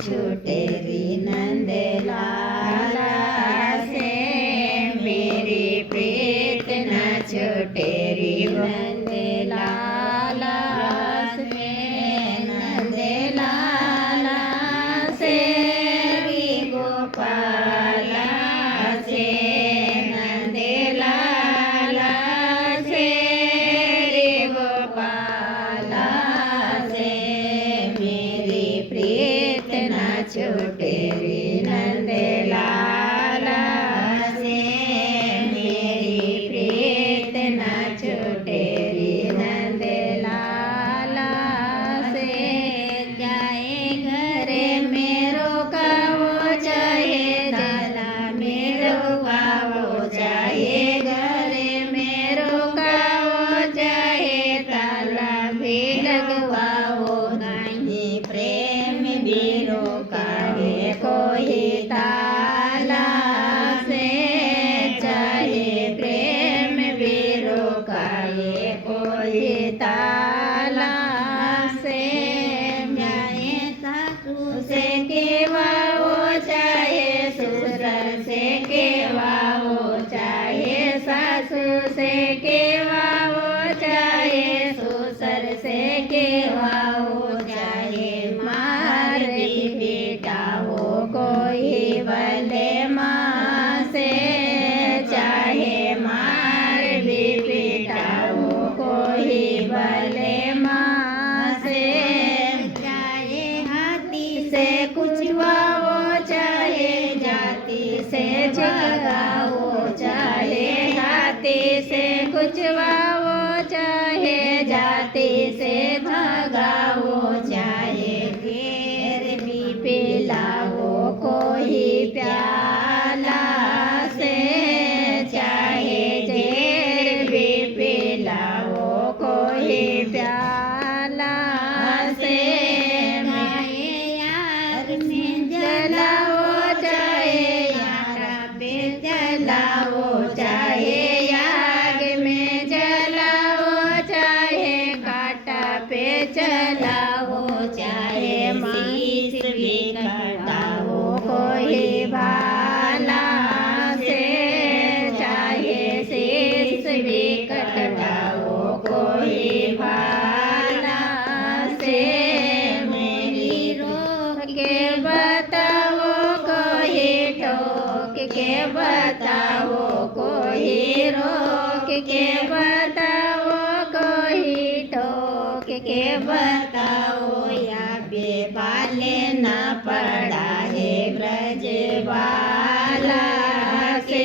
छूटे री नंद लाला से, मेरी प्रीत न छूटे री नंद लाला से, नंद लाला से री गोपाला से, नंद लाला से री गोपाला से, मेरी प्रीत न छूटे री नंद लाला से, मेरी प्रीत न छूटे री नंद लाला से। जाए घरे मेरो कावो चाहे दाला मेरो कावो चाहे घरे मेरो कावो चाहे ताला भी लगवाओ नहीं प्रेम बीरो काहे कोई ताला से, चाहे प्रेम बीरो काहे कोई ताला से। जाए सासू से केवाओ चाहे ससुर से केवाओ चाहे सासू से केवाओ चाहे ससुर से केवाओ चाहे मार भी बेटाओ कोई भले माँ से, चाहे मार भी बेटाओ कोई भले माँ से। चाहे हाथी से कुचवाओ चाहे जाति से जगाओ चाहे हाथी से कुचवाओ चाहे जाति से भगाओ चाहे घेर भी पिलाओ कोई प्याला से, चाहे घेर भी पिलाओ कोई प्याला से। माए यार में जलाओ चाहे यार पे जलाओ चाहे याग में जलाओ चाहे कांटा पे चलाओ चाहे शीश भी कटाओ कोई भाला से, चाहे शीश भी कटाओ कोई भाला से। मेरी रोक के बताओ कोई ठोक के बताओ कोई रोक के बताओ कोई ठोक के बताओ, या बेबाले न पड़ा है ब्रज वाला से।